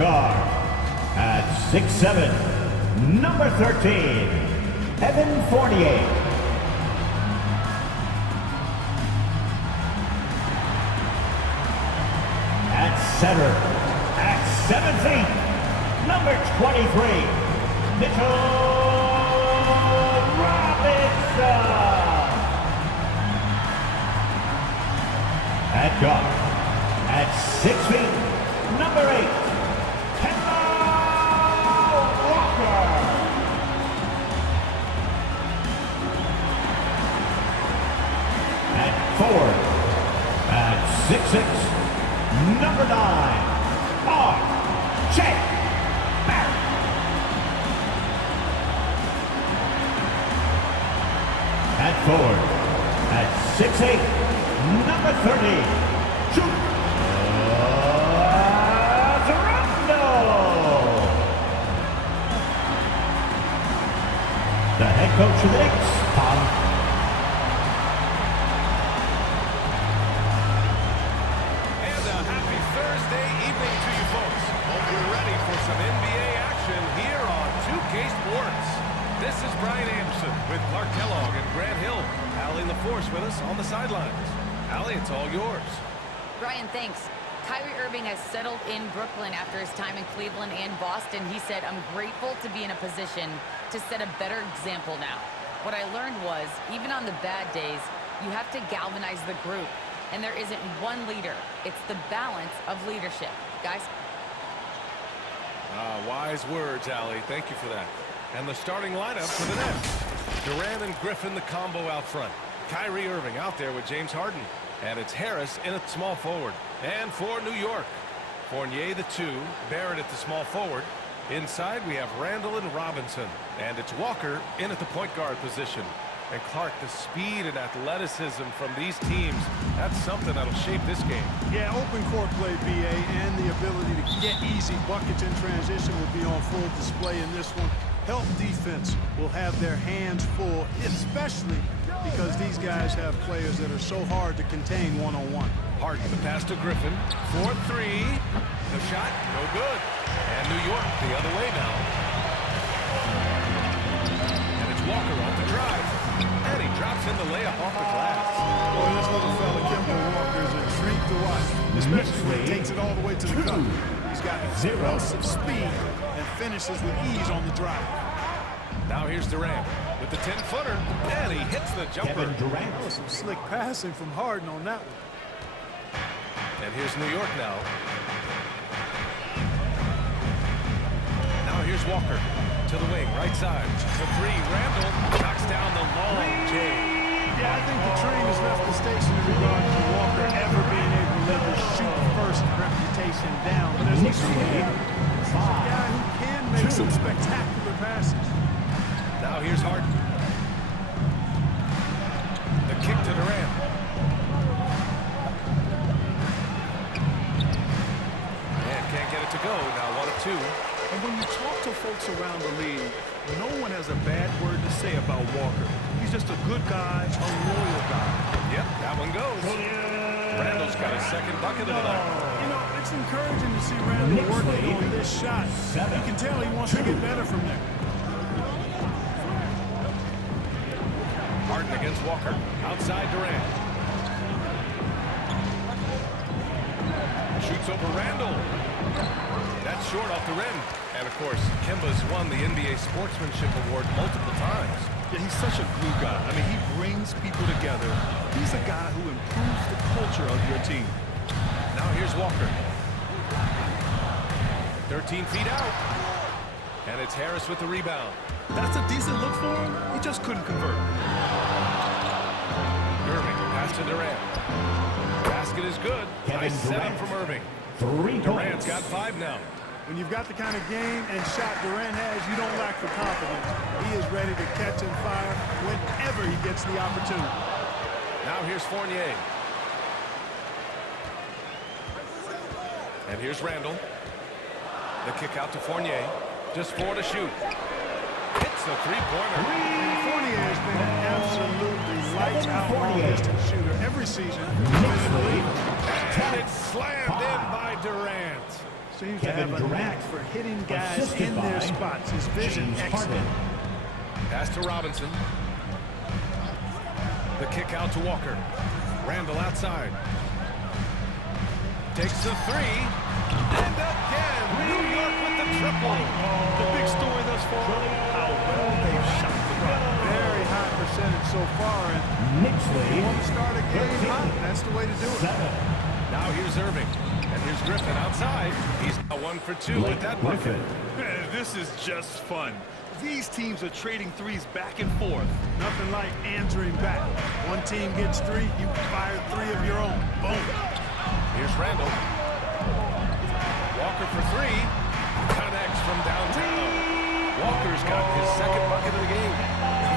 guard, at 6'7", number 13, Evan Fournier. At center, at 7 feet, number 23, Mitchell Robinson. At guard, at 6 feet, number 8, Kemba Walker. At forward, at 6'6", number 9, R.J. Barrett. At forward, at 6'8", number 30, Randle. The head coach of the Knicks, Tom. And a happy Thursday evening to you folks. Hope you're ready for some NBA action here on 2K Sports. This is Brian Anderson with Clark Kellogg and Grant Hill. Allie and the Force with us on the sidelines. Allie, it's all yours. Brian, thanks. Kyrie Irving has settled in Brooklyn after his time in Cleveland and Boston. He said, "I'm grateful to be in a position to set a better example now. What I learned was, even on the bad days, you have to galvanize the group. And there isn't one leader. It's the balance of leadership." Guys? Wise words, Allie. Thank you for that. And the starting lineup for the Nets. Durant and Griffin, the combo out front. Kyrie Irving out there with James Harden. And it's Harris in at small forward. And for New York, Fournier the 2, Barrett at the small forward. Inside we have Randle and Robinson. And it's Walker in at the point guard position. And Clark, the speed and athleticism from these teams, that's something that'll shape this game. Yeah, open court play, BA, and the ability to get easy buckets in transition will be on full display in this one. Help defense will have their hands full, especially because these guys have players that are so hard to contain one-on-one. Harden, the pass to Griffin. 4-3. The shot, no good. And New York the other way now. And it's Walker off the drive. And he drops in the layup off the glass. Boy, this little fella, Kemba Walker, is a treat to watch, especially when he takes it all the way to the cup. He's got explosive speed and finishes with ease on the drive. Now here's Durant with the 10-footer, and he hits the jumper. Oh, some slick passing from Harden on that one. And here's New York now. Now here's Walker to the wing, right side. The 3, Randle knocks down the long J. Yeah, I think the train has left the station in regard to Walker ever being able to let his shoot-first reputation down. But as we see here, this is a guy who can make some spectacular passes. Now here's Harden. The kick to Durant. And can't get it to go. Now 1 of 2. And when you talk to folks around the league, no one has a bad word to say about Walker. He's just a good guy, a loyal guy. Yep, that one goes. Randle's got his second bucket of the night. You know, it's encouraging to see Randle working on this shot. You can tell he wants to get better from there. Harden against Walker. Outside Durant. Shoots over Randle. That's short off the rim. And of course, Kemba's won the NBA Sportsmanship Award multiple times. Yeah, he's such a glue guy. I mean, he brings people together. He's a guy who improves the culture of your team. Now here's Walker. 13 feet out. And it's Harris with the rebound. That's a decent look for him. He just couldn't convert. Irving, pass to Durant. Basket is good. Nice setup from Irving. Durant's got 5 now. When you've got the kind of game and shot Durant has, you don't lack for confidence. He is ready to catch and fire whenever he gets the opportunity. Now here's Fournier. And here's Randle. The kick out to Fournier. Just 4 to shoot. Hits the three-pointer. Fournier has been an absolutely lights-out long-distance shooter every season. And it's slammed in by Durant. Seems to have a knack for hitting guys in their spots. His vision excellent. Pass to Robinson. The kick out to Walker. Randle outside. Takes the three. And again, New York with the triple. The big story thus far, how well they've shot the rock. Very high percentage so far. And you want to start a game hot. That's the way to do it. Now here's Irving. And here's Griffin outside. He's now 1 for 2 with that bucket. This is just fun. These teams are trading threes back and forth. Nothing like answering back. One team gets 3, you fire 3 of your own. Boom. Here's Randle. Walker for 3. Connects from downtown. Walker's got his second bucket of the game.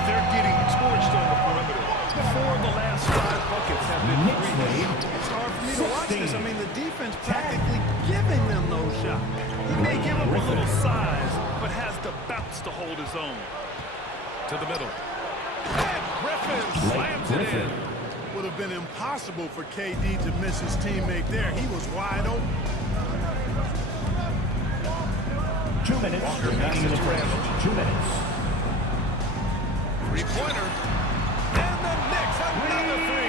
They're getting torched on the perimeter. 4 of the last 5 buckets have been free. It's hard for me to watch this. I mean, the defense practically giving them those shots. He may give up a little size, but has the bounce to hold his own. To the middle. And Griffin slams it in. Would have been impossible for KD to miss his teammate there. He was wide open. 2 minutes remaining in the first. 2 minutes. Three-pointer. And the Knicks another 3.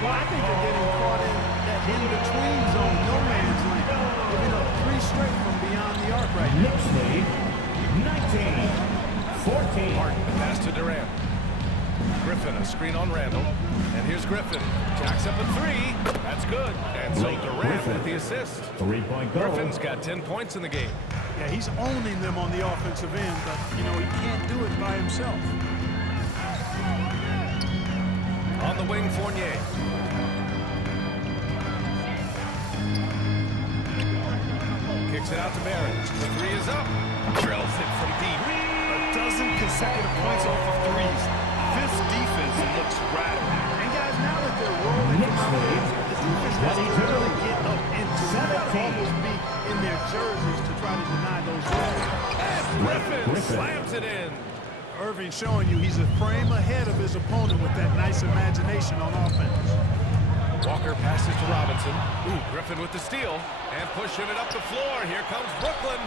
Well, I think they're getting caught in that in-between zone, no man's land. Giving up 3 straight from beyond the arc right now. Knicks lead 19-14. Martin, pass to Durant. Griffin, a screen on Randle. And here's Griffin. Jacks up a 3. That's good. And so Durant with the assist. 3-point goal. Griffin's got 10 points in the game. Yeah, he's owning them on the offensive end, but, you know, he can't do it by himself. On the wing, Fournier. Kicks it out to Barron. The 3 is up. Drills it from deep. A dozen consecutive points off of threes. This defense looks radical. And guys, now that they're rolling from out there, the defense has to really get up into it. They've got to almost be in their jerseys to try to deny those goals. And Griffin slams it in. Irving showing you he's a frame ahead of his opponent with that nice imagination on offense. Walker passes to Robinson. Ooh, Griffin with the steal. And pushing it up the floor. Here comes Brooklyn.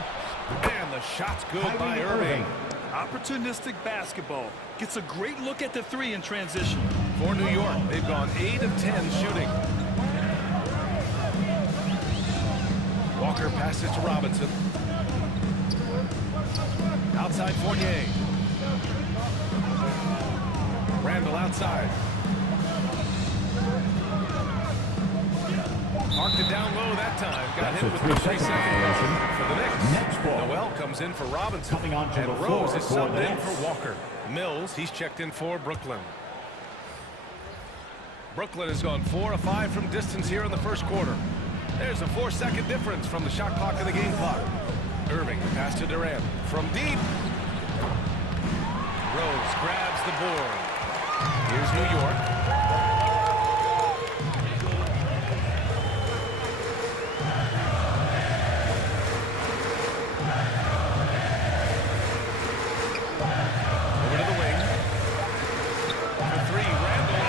And the shot's good by Irving. Opportunistic basketball. Gets a great look at the 3 in transition. For New York, they've gone 8 of 10 shooting. Walker passes to Robinson. Outside Fournier. Randle outside. Marked it down low that time. Got hit with the 3-second run for the Knicks. Next ball. Noel comes in for Robinson. Coming onto and the Rose floor is for subbed the in Knicks. for Walker. Mills, he's checked in for Brooklyn. Brooklyn has gone 4 of 5 from distance here in the first quarter. There's a 4-second difference from the shot clock and the game clock. Irving, pass to Durant. From deep. Rose grabs the board. Here's New York. Over to the wing. For 3, Randle.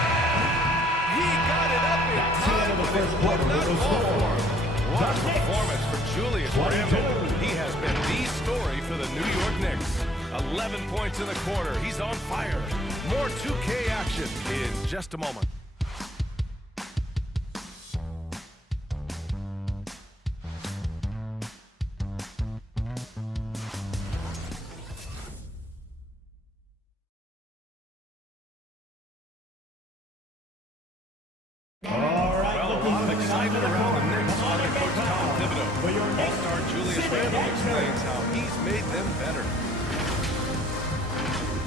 He got it up in time, but it would not fall for him. What a performance for Julius Randle. He has been the story for the New York Knicks. 11 points in the quarter. He's on fire. More 2K action in just a moment. Well, a lot of excitement around the Knicks under Coach Tom Thibodeau. All-star Julius Randle explains how he's made them better.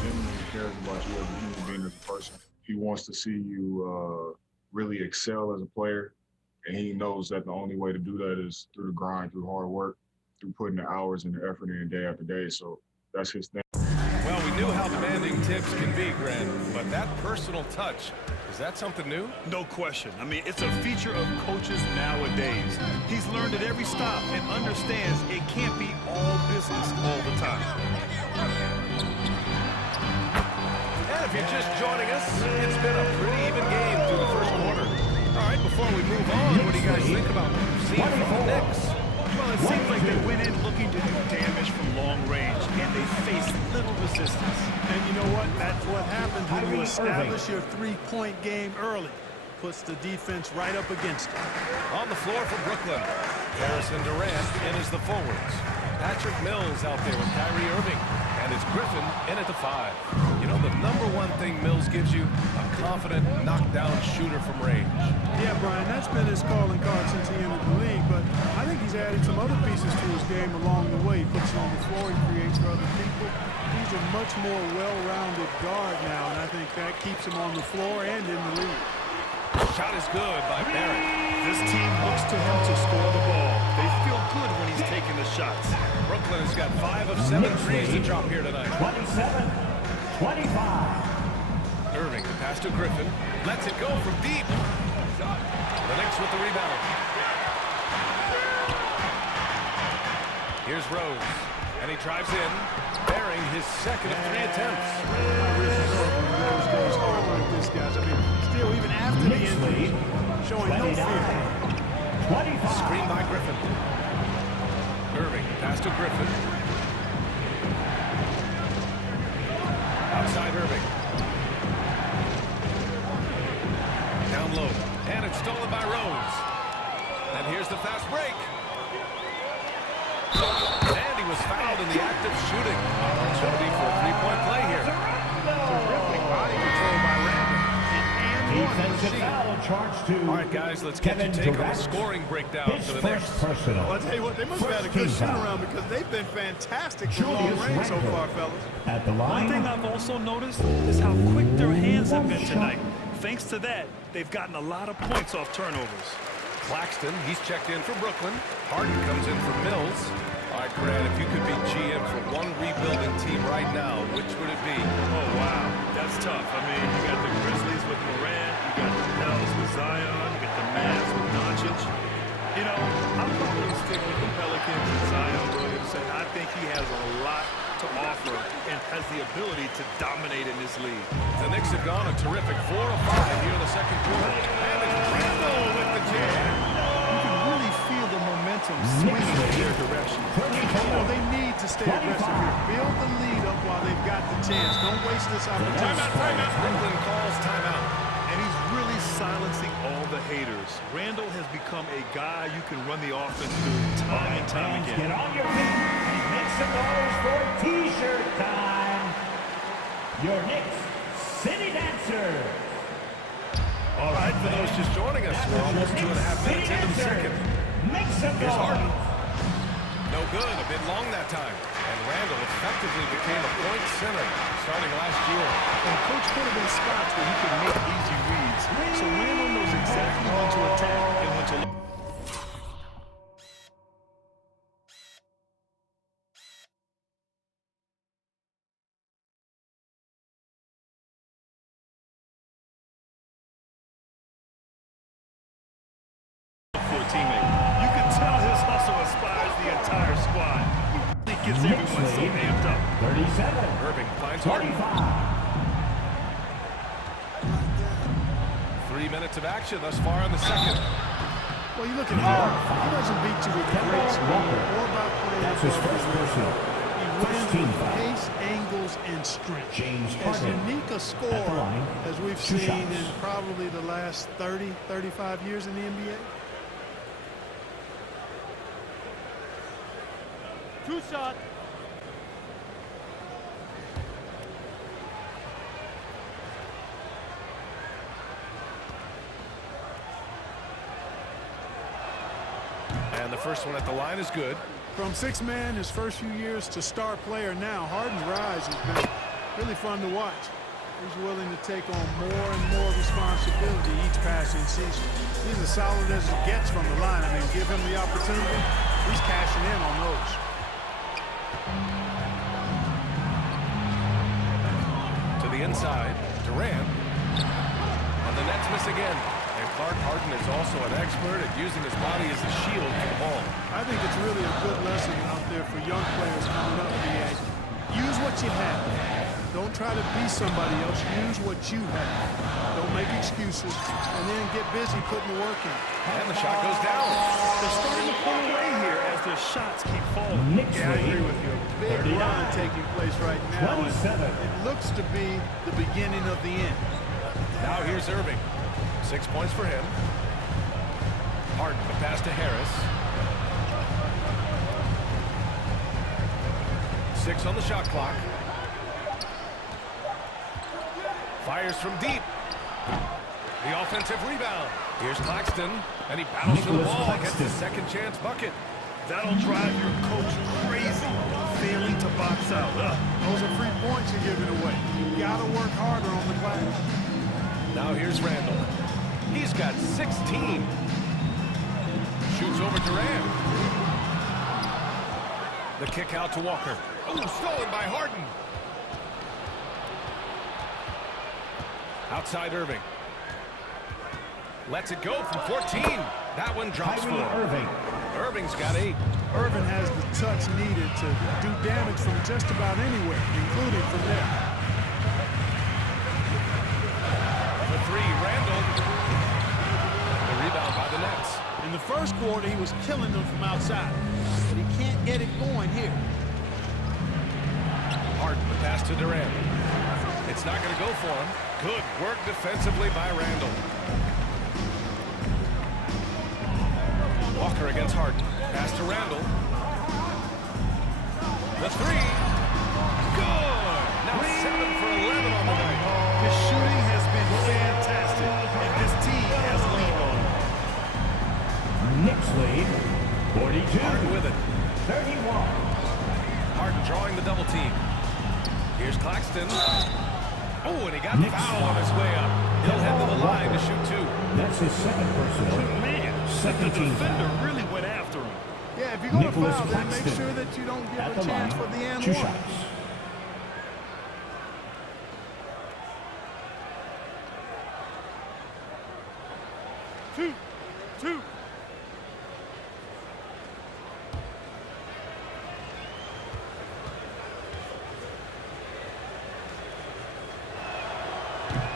Genuinely cares about you as a human being, as a person. He wants to see you really excel as a player, and he knows that the only way to do that is through the grind, through hard work, through putting the hours and the effort in day after day. So that's his thing. Well, we knew how demanding Tibbs can be, Grant, but that personal touch, is that something new? No question. I mean, it's a feature of coaches nowadays. He's learned at every stop and understands it can't be all business all the time. And if you're just joining us, it's been a pretty even game through the first quarter. All right, before we move on, what do you guys think about what we've seen from the Knicks? Well, it seems like they went in looking to do damage from long range, and they faced little resistance. And you know what? That's what happens when you Kyrie establish your three-point game early. Puts the defense right up against it. On the floor for Brooklyn. Harrison Durant in as the forwards. Patrick Mills out there with Kyrie Irving. And it's Griffin in at the 5. You know, the number one thing Mills gives you, a confident knockdown shooter from range. Yeah, Brian, that's been his calling card since he entered the league, but I think he's added some other pieces to his game along the way. He puts it on the floor, he creates for other people. He's a much more well-rounded guard now, and I think that keeps him on the floor and in the league. Shot is good by Barrett. This team looks to him to score the ball. They feel good when he's taking the shots. Brooklyn has got 5 of 7 threes to drop here tonight. 27-25. Irving, the pass to Griffin. Lets it go from deep. The Knicks with the rebound. Here's Rose. And he drives in, bearing his second of 3 attempts. Rose goes hard like this, guys. I mean, still, even after the injury, showing no fear. 25. Screen by Griffin. Irving, pass to Griffin. Outside Irving. Down low. And it's stolen by Rose. And here's the fast break. And he was fouled in the act of shooting. Opportunity for a three-point play here. Terrific body control by Randle. Defensive foul charged to All right, guys, let's get your take on the scoring breakdown his for the first Knicks. personal. Well, I'll tell you what, they must have had a good shoot around because they've been fantastic from long Julius range so Randle. far, fellas. At the line. One thing I've also noticed is how quick their hands have been tonight. Thanks to that, they've gotten a lot of points off turnovers. Claxton, he's checked in for Brooklyn. Harden comes in for Mills. All right, Grant, if you could be GM for one rebuilding team right now, which would it be? Oh, wow. That's tough. I mean, you got the Grizzlies with Morant, you got the Pels with Zion, you got the Mavs with Doncic. You know, I'll probably stick with the Pelicans and Zion Williamson. I think he has a lot to offer and has the ability to dominate in this league. The Knicks have gone a terrific 4 of 5 here in the second quarter. And it's Randle with the jam. You can really feel the momentum swinging in their direction. You know, they need to stay aggressive here. Build the lead up while they've got the chance. Don't waste this opportunity. Timeout. Brooklyn calls timeout. And he's really silencing all the haters. Randle has become a guy you can run the offense through time and time Fans, again. get on your feet and make some noise for T-shirt time. Your Knicks City Dancer. All right, for those just joining us, we're almost 2.5 minutes into the second. Make some Here's Harden. noise. No good, a bit long that time. And Randle effectively became a point center starting last year. And Coach put him in spots where he can make easy reads. So Randle knows exactly when to attack and when to look. For a teammate. You can tell his hustle inspires the entire squad. He gets everyone so amped up. 37. Irving finds Harden. 25. 3 minutes of action thus far in the second. Well, you look at Harden. He doesn't beat you with great speed or by playing That's his above first the rim. personal. He wins 16 with foul. pace, angles, and strength. James As Harden unique a at the score line. as we've 2 seen shots. in probably the last 30, 35 years in the NBA. 2 shots. And the first one at the line is good. From six-man his first few years to star player now, Harden's rise has been really fun to watch. He's willing to take on more and more responsibility each passing season. He's as solid as it gets from the line. I mean, give him the opportunity, he's cashing in on those. To the inside, Durant. And the Nets miss again. And Clark Harden is also an expert at using his body as a shield for the ball. I think it's really a good lesson out there for young players coming up, BA. Use what you have. Don't try to be somebody else. Use what you have. Don't make excuses. And then get busy putting the work in. And the shot goes down. They're starting to pull away here as their the shots keep falling. Yeah, I agree with you. A big 39. run taking place right now. 27. It looks to be the beginning of the end. Now here's Irving. 6 points for him. Harden, the pass to Harris. 6 on the shot clock. Fires from deep. The offensive rebound. Here's Claxton, and he battles for the Nicholas ball, Claxton. gets his second chance bucket. That'll drive your coach crazy, failing to box out. Those are free points you're giving away. You got to work harder on the glass. Now here's Randle. He's got 16. Shoots over Durant. The kick out to Walker. Oh, stolen by Harden. Outside Irving. Lets it go from 14. That one drops Kyrie 4. Irving. Irving's got 8. Irvin has the touch needed to do damage from just about anywhere, including from there. For 3, Randle. The rebound by the Nets. In the first quarter, he was killing them from outside, but he can't get it going here. Harden, the pass to Durant. It's not going to go for him. Good work defensively by Randle. Walker against Harden. Pass to Randle. The 3. Good. Now 7 for 11 on the night. His shooting has been fantastic, and this team has leaned on him. Knicks lead. 42. Harden with it. 31. Harden drawing the double team. Here's Claxton. Oh, and he got Knicks fouled on his way up. He'll head to the line to shoot 2. That's his second personal. Man, Second the team defender foul. really went after him. Yeah, if you're going to Nicholas foul, then make Claxton sure that you don't give at a the chance line. for the and 2 one. shots. Two.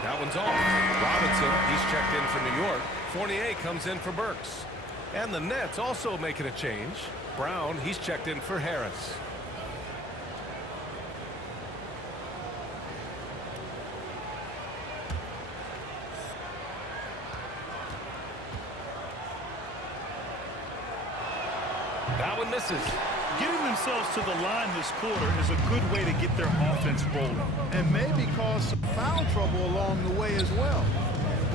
That one's off. Robinson, he's checked in for New York. Fournier comes in for Burks. And the Nets also making a change. Brown, he's checked in for Harris. That one misses. Getting themselves to the line this quarter is a good way to get their offense rolling. And maybe cause some foul trouble along the way as well.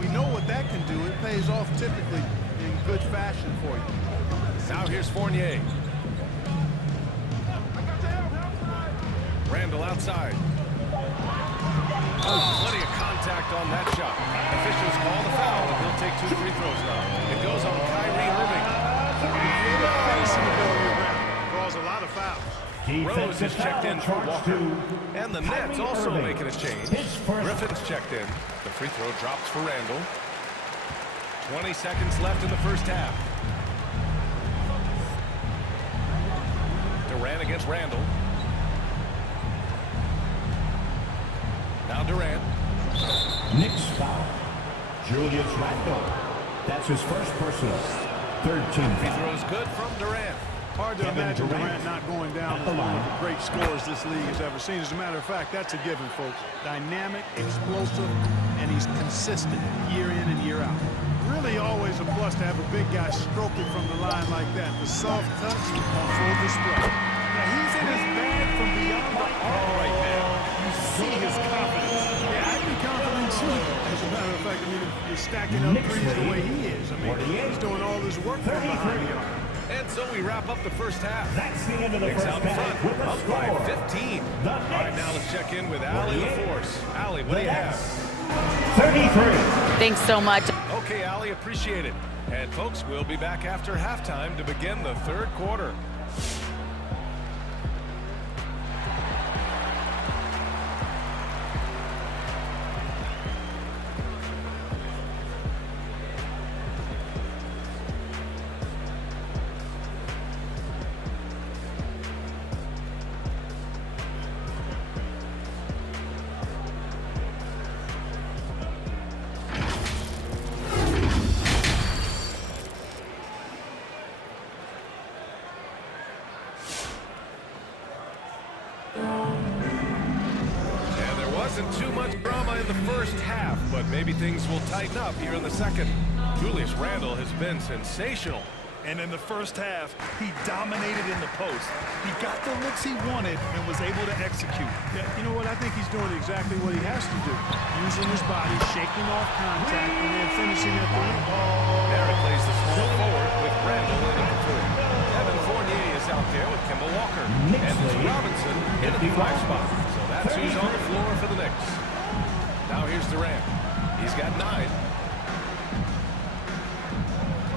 We know what that can do. It pays off typically in good fashion for you. Now here's Fournier. Randle outside. Oh, plenty of contact on that shot. Officials call the foul, and he'll take 2 free throws now. It goes on Kyrie Irving. Draws a lot of fouls. Rose is checked in for Walker. And the Nets also making a change. Griffin's checked in. The free throw drops for Randle. 20 seconds left in the first half. Durant against Randle. Now Durant. Knicks foul. Julius Randle. That's his first personal. Third team Free foul. throw is good from Durant. Hard to Kevin imagine Durant Durant not going down at as the one of line. the great scorers this league has ever seen. As a matter of fact, that's a given, folks. Dynamic, explosive, and he's consistent year in and year out. Really always a plus to have a big guy stroking from the line like that. The soft touch on full display. Now he's in his bag from beyond the arc right now. You see his confidence. Yeah, I'd be confident too. As a matter of fact, I mean, if you're stacking up Knicks threes the lead. way he is, I mean, he's doing all this work from behind the arc. And so we wrap up the first half. That's the end of the Knicks first out in half front, with a up by score. 15. The All right, Knicks. now let's check in with Allie LaForce. Allie, what do you have? 33. Thanks so much. Okay, Allie, appreciate it. And folks, we'll be back after halftime to begin the third quarter. Wasn't too much drama in the first half, but maybe things will tighten up here in the second. Julius Randle has been sensational. And in the first half, he dominated in the post. He got the looks he wanted and was able to execute. Yeah, you know what? I think he's doing exactly what he has to do. Using his body, shaking off contact, and then finishing at the rim. Barrett plays the small forward with Randle in at the 4. Evan Fournier is out there with Kemba Walker. And it's Robinson in at the 5 spot. So that's who's on the floor for the Knicks. Now here's Durant. He's got 9.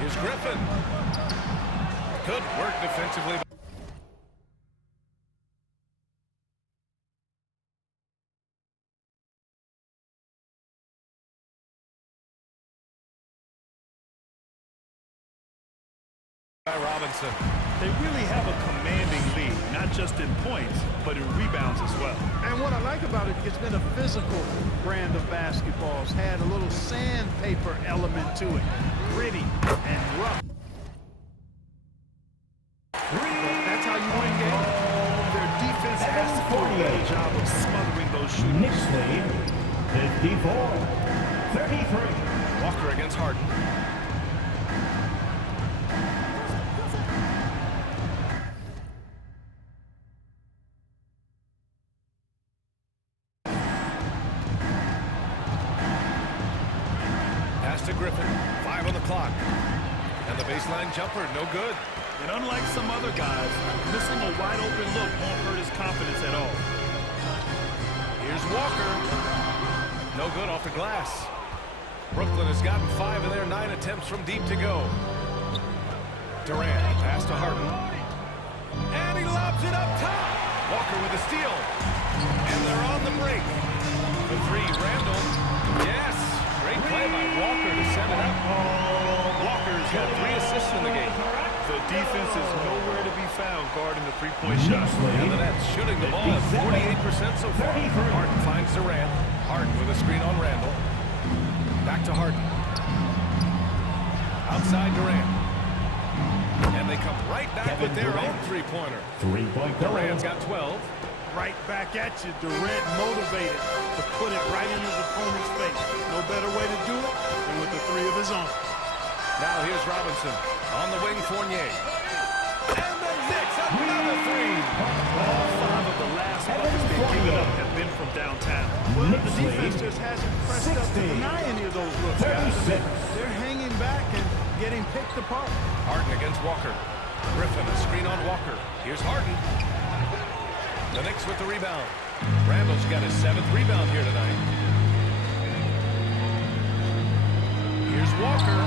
Here's Griffin. Good work defensively. By Robinson. They really have a commanding lead, not just in points, but in rebounds as well. And what I like about it, it's been a physical brand of basketball. It's had a little sandpaper element to it. Gritty and rough. That's how you win games. Their defense has to do a better job of smothering those shooters. Knicks lead 54-33. Walker against Harden. Pass to Griffin. 5 on the clock. And the baseline jumper, no good. And unlike some other guys, missing a wide-open look won't hurt his confidence at all. Here's Walker. No good off the glass. Brooklyn has gotten 5 in their 9 attempts from deep to go. Durant, pass to Harden. And he lobs it up top. Walker with a steal. And they're on the break. The 3, Randle. Yes. Great play by Walker to set it up. Walker's got 3 assists in the game. The defense is nowhere to be found guarding the three-point shot. And the Nets shooting the ball at 48% so far. Harden finds Durant. Harden with a screen on Randle. Back to Harden. Outside Durant. And they come right back with their own three-pointer. Durant's got 12. Right back at you. Durant motivated to put it right in his opponent's face. No better way to do it than with the 3 of his own. Now here's Robinson. On the wing, Fournier. And the Knicks, another 3. All 5 of the last buckets they've given up have been from downtown. Well, the defense just hasn't pressed up to deny any of those looks, guys. I mean, they're hanging back and getting picked apart. Harden against Walker. Griffin, a screen on Walker. Here's Harden. The Knicks with the rebound. Randle's got his 7th rebound here tonight. Here's Walker.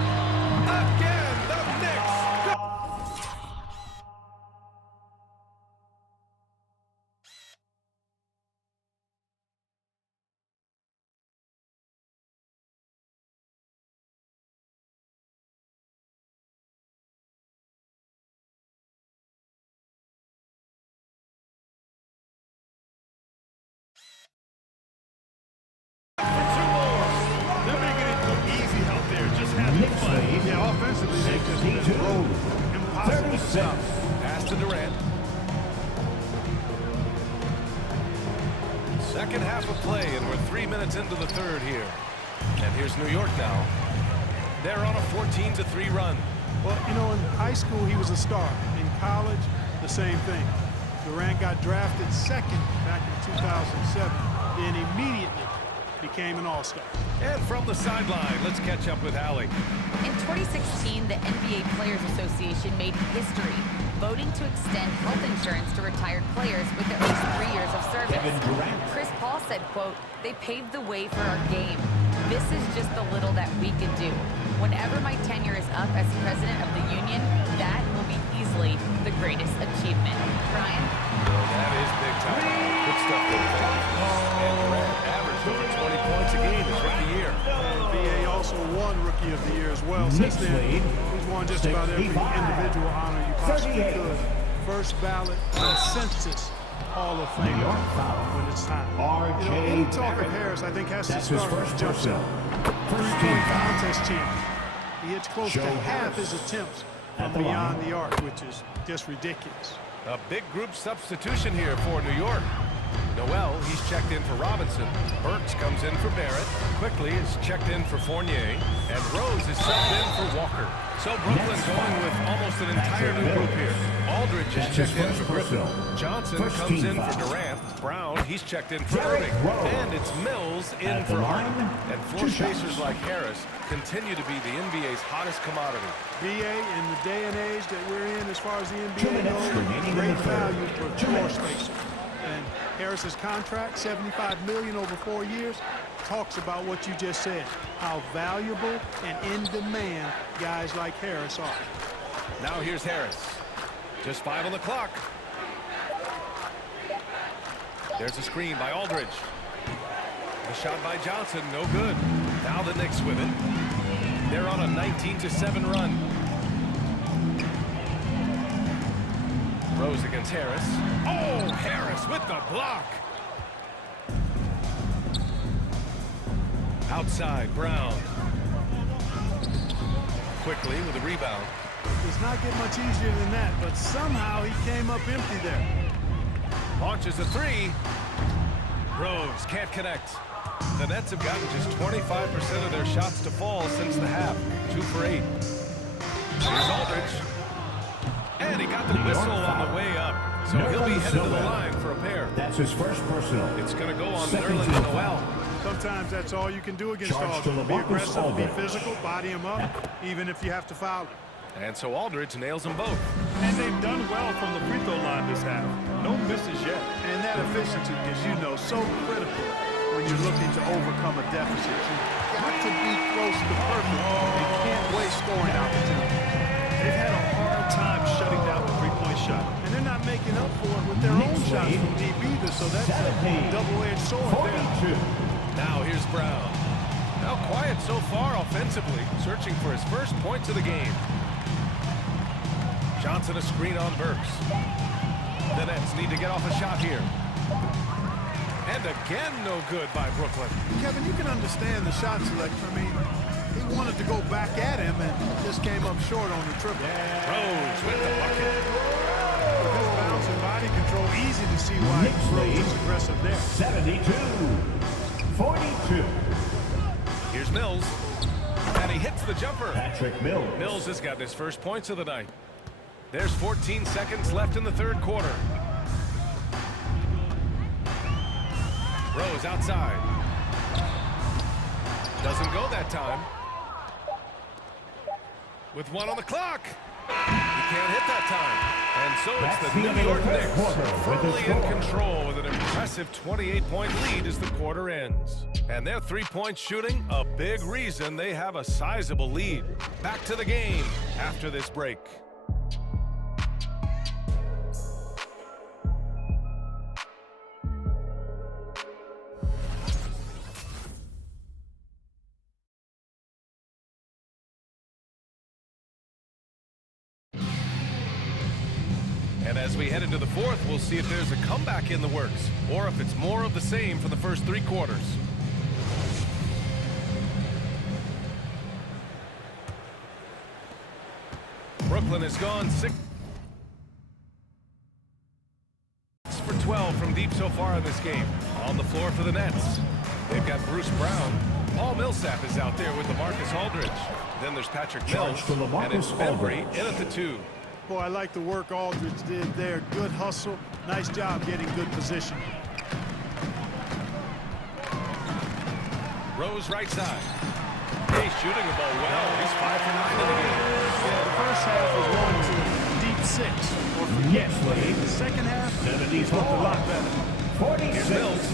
Again, the Knicks. They're making it look easy out there, just having fun. Yeah, offensively, they just roll. Impossible to stop. Pass to Durant. Second half of play, and we're 3 minutes into the third here. And here's New York now. They're on a 14-3 run. Well, you know, in high school, he was a star. In college, the same thing. Durant got drafted 2nd back in 2007, then immediately became an all-star. And from the sideline, let's catch up with Allie. In 2016, the NBA Players Association made history, voting to extend health insurance to retired players with at least 3 years of service. Chris Paul said, quote, "They paved the way for our game. This is just the little that we can do. Whenever my tenure is up as president of the union, that will be easily the greatest achievement." Ryan? Well, that is big time. Good stuff there. And Durant averaged over 20 points a game his rookie year. VA also won Rookie of the Year as well. Since then, he's won just about every individual honor you possibly could. First ballot, consensus Hall of Fame when it's time. You know, any talk of Harris, I think, has to start with jump shot. Three-point contest champ. He hits close to half his attempts from beyond the arc, which is just ridiculous. A big group substitution here for New York. Noel, he's checked in for Robinson. Burks comes in for Barrett. Quickly is checked in for Fournier. And Rose is subbed in for Walker. So Brooklyn going with almost an entire new group here. Aldridge is checked in for Griffin. Johnson comes in for Durant. Brown, he's checked in for Irving. And it's Mills in for Harden. And floor spacers like Harris continue to be the NBA's hottest commodity. BA, in the day and age that we're in as far as the NBA goes, great value for floor spacers. And Harris's contract, $75 million over 4 years, talks about what you just said, how valuable and in demand guys like Harris are. Now here's Harris. Just 5 on the clock. There's a screen by Aldridge. The shot by Johnson, no good. Now the Knicks with it. They're on a 19-7 run. Rose against Harris. Oh, Harris with the block. Outside, Brown. Quickly with a rebound. Does not get much easier than that, but somehow he came up empty there. Launches a three. Rose can't connect. The Nets have gotten just 25% of their shots to fall since the half. 2 for 8. Here's Aldridge. And he got the whistle on the way up. So he'll be headed to the line for a pair. That's his first personal. It's going to go on Nerlens and Noel. Sometimes that's all you can do against Aldridge. Be aggressive, be physical, body him up, even if you have to foul him. And so Aldridge nails them both. And they've done well from the free throw line this half. No misses yet. And that efficiency is, you know, so critical when you're looking to overcome a deficit. You've got to be close to perfect. You can't waste scoring opportunities. They've had a hard time shutting down the three-point shot. And they're not making up for it with their own shots from deep either, so that's a double-edged sword there. Now here's Brown. Now quiet so far offensively, searching for his first points of the game. Johnson a screen on Burks. The Nets need to get off a shot here. And again, no good by Brooklyn. Kevin, you can understand the shot selection. I mean, he wanted to go back at him and just came up short on the triple. Rose with the bucket. With his bounce and body control, easy to see why Rose is aggressive there. 72-42. Here's Mills. And he hits the jumper. Patrick Mills. Mills has gotten his first points of the night. There's 14 seconds left in the third quarter. Rose outside. Doesn't go that time. With 1 on the clock. He can't hit that time. And so it's the New York Knicks firmly in control with an impressive 28-point lead as the quarter ends. And their three-point shooting, a big reason they have a sizable lead. Back to the game after this break. And as we head into the fourth, we'll see if there's a comeback in the works or if it's more of the same for the first 3 quarters. Brooklyn has gone 6 for 12 from deep so far in this game. On the floor for the Nets, they've got Bruce Brown. Paul Millsap is out there with LaMarcus Aldridge. Then there's Patrick Mills, and it's Bembry in at the 2. Boy, I like the work Aldridge did there. Good hustle. Nice job getting good position. Rose right side. He's shooting the ball well. He's 5 for 9 in the game. Yeah, the first half was going to deep 6. Or Yes, Lee. the second half, 74. looked a lot better. 46. Here's Mills.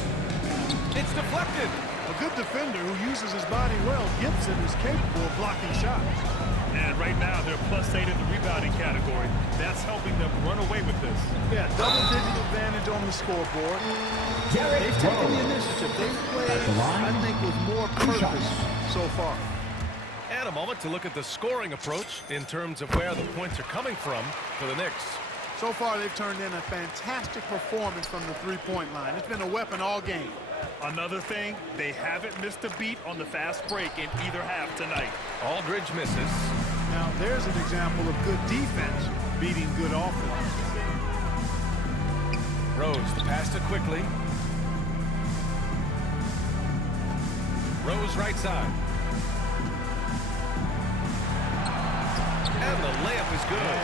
It's deflected. A good defender who uses his body well. Gibson is capable of blocking shots. And right now, they're +8 in the rebounding category. That's helping them run away with this. Yeah, double-digit advantage on the scoreboard. Derrick They've taken the Rose. initiative. They've played, At the line. I think, with more purpose so far. And a moment to look at the scoring approach in terms of where the points are coming from for the Knicks. So far, they've turned in a fantastic performance from the three-point line. It's been a weapon all game. Another thing, they haven't missed a beat on the fast break in either half tonight. Aldridge misses. Now, there's an example of good defense beating good offense. Rose, the pass to quickly. Rose right side. And the layup is good.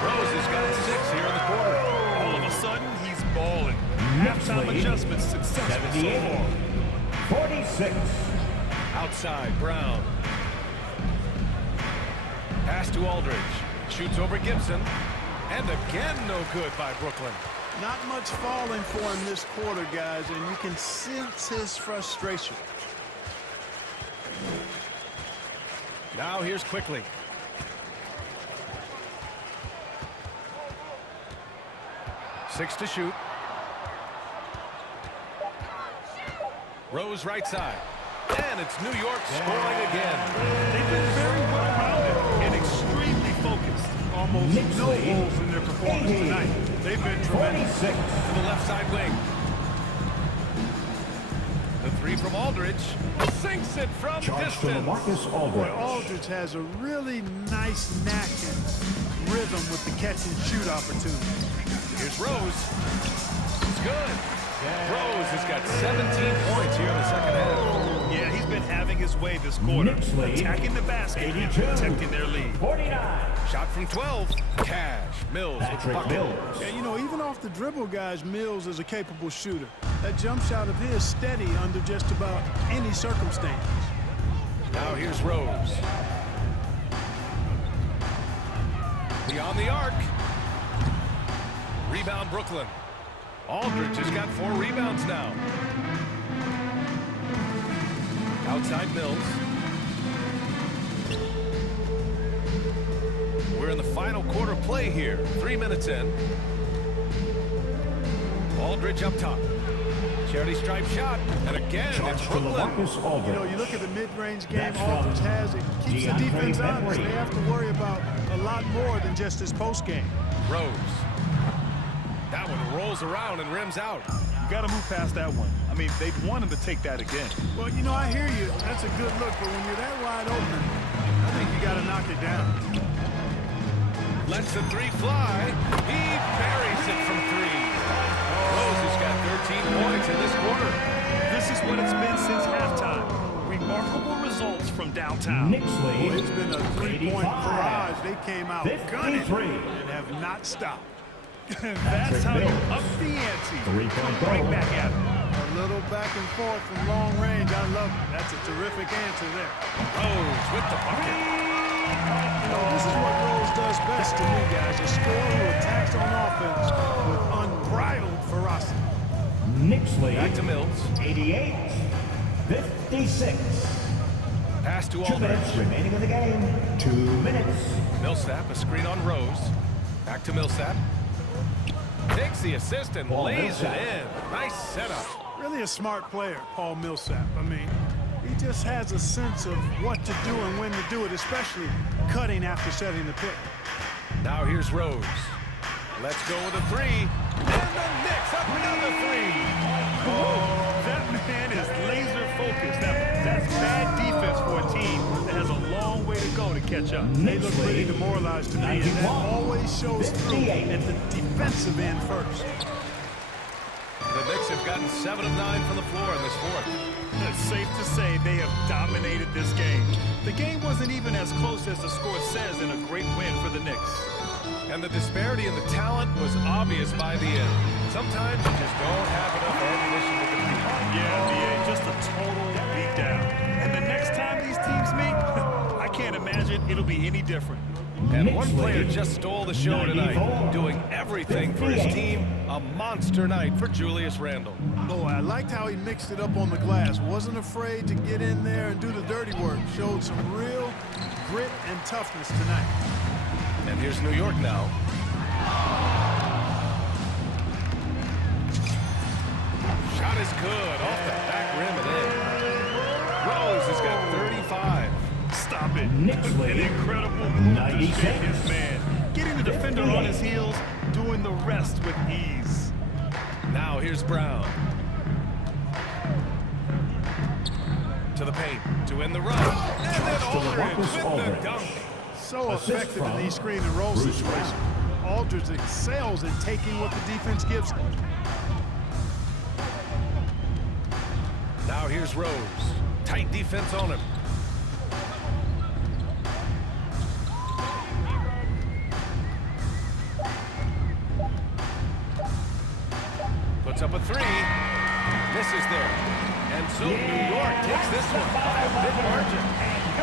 Rose has got 6 here in the quarter. All of a sudden, he's balling. Halftime adjustments successful so far. 46. Outside, Brown. Pass to Aldridge. Shoots over Gibson. And again, no good by Brooklyn. Not much falling for him this quarter, guys, and you can sense his frustration. Now here's Quickly. Six to shoot. Rose right side. And it's New York scoring again. They've been very well-rounded and extremely focused. Almost no holes in their performance tonight. They've been tremendous. 46. To the left side wing. The three from Aldridge. Sinks it from Charge to distance. Marcus Boy, Aldridge. Aldridge has a really nice knack and rhythm with the catch-and-shoot opportunity. Here's Rose. It's good. Rose has got 17 points here in the second half. Yeah, he's been having his way this quarter. Knicks lead. Attacking the basket and 82. protecting their lead. 49. Shot from 12. Cash. Mills with the Patrick bucket. Mills. Yeah, you know, even off the dribble, guys, Mills is a capable shooter. That jump shot of his steady under just about any circumstance. Now here's Rose. Beyond the arc. Rebound Brooklyn. Aldridge has got 4 rebounds now. Outside Mills. We're in the final quarter play here. 3 minutes in. Aldridge up top. Charity stripe shot. And again, it's Charge to Brooklyn. Marcus You Aldridge. know, you look at the mid-range game That's from Aldridge has, it keeps the DeAndre defense honest. Bembry. They have to worry about a lot more than just his post-game. Rose. That one rolls around and rims out. You got to move past that one. I mean, they'd want him to take that again. Well, you know, I hear you. That's a good look, but when you're that wide open, I think you got to knock it down. Lets the three fly. He buries it from 3. Rose has got 13 points in this quarter. This is what it's been since halftime. Remarkable results from downtown. Knicks Boy, lead. it's been a three-point 85. barrage. They came out gunning 53. and have not stopped. That's how you Mills. up the ante. Three-point Right goal. back at him. A little back and forth from long range. I love it. That's a terrific answer there. Rose with the bucket. You know, this is what Rose does best to me, guys. A scorer who attacks on offense with unbridled ferocity. Knicks lead. Back to Mills. 88. 56. Pass to 2 Aldridge. minutes remaining in the game. 2 minutes. Millsap, a screen on Rose. Back to Millsap. Takes the assist and Paul lays Millsap. it in. Nice setup. Really a smart player, Paul Millsap. I mean, he just has a sense of what to do and when to do it, especially cutting after setting the pick. Now here's Rose. Let's go with a 3. And the Knicks up another 3. Oh, that man is laser focused. Now, that's bad defense for a team that has a long way to go to catch up. They Knicks look pretty lead. demoralized to me, and that 91. always shows through 58. at the defensive end first. The Knicks have gotten 7 of 9 from the floor in this fourth. It's safe to say they have dominated this game. The game wasn't even as close as the score says in a great win for the Knicks. And the disparity in the talent was obvious by the end. Sometimes you just don't have enough ammunition to compete. Yeah, NBA, just a total beatdown. And the next time these teams meet, I can't imagine it'll be any different. And Knicks one player lead. just stole the show tonight, 94. doing everything for his team. A monster night for Julius Randle. Boy, I liked how he mixed it up on the glass. Wasn't afraid to get in there and do the dirty work. Showed some real grit and toughness tonight. And here's New York now. Shot is good off the back rim and in. Rose has got 35. Stop it. Knicks An lead. incredible move to 96. shake his man. Getting the defender on his heels, doing the rest with ease. Now here's Brown. To the paint to win the run. And then Aldridge Marcus with Aldridge. the dunk. So Assist effective in from these screen and roll Bruce situations. Aldridge excels at taking what the defense gives him. Now here's Rose. Tight defense on him. Puts up a three. Misses there. And so New York takes this one by a big margin.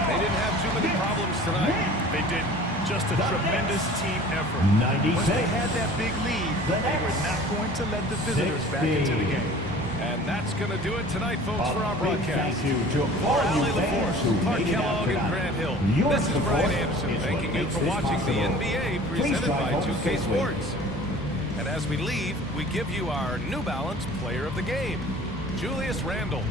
They didn't have too many problems tonight. They didn't. Just a tremendous team effort. 96. Once they had that big lead, they were not going to let the visitors back into the game. And that's going to do it tonight, folks, for our A big broadcast. thank you to For all Allie you fans who LaForce, Clark made it out Kellogg, and tonight. Grant Hill. Your This is support Brian Anderson is what thanking you makes for this watching the possible. NBA Please presented drive by home 2K safely. Sports. And as we leave, we give you our New Balance Player of the Game, Julius Randle.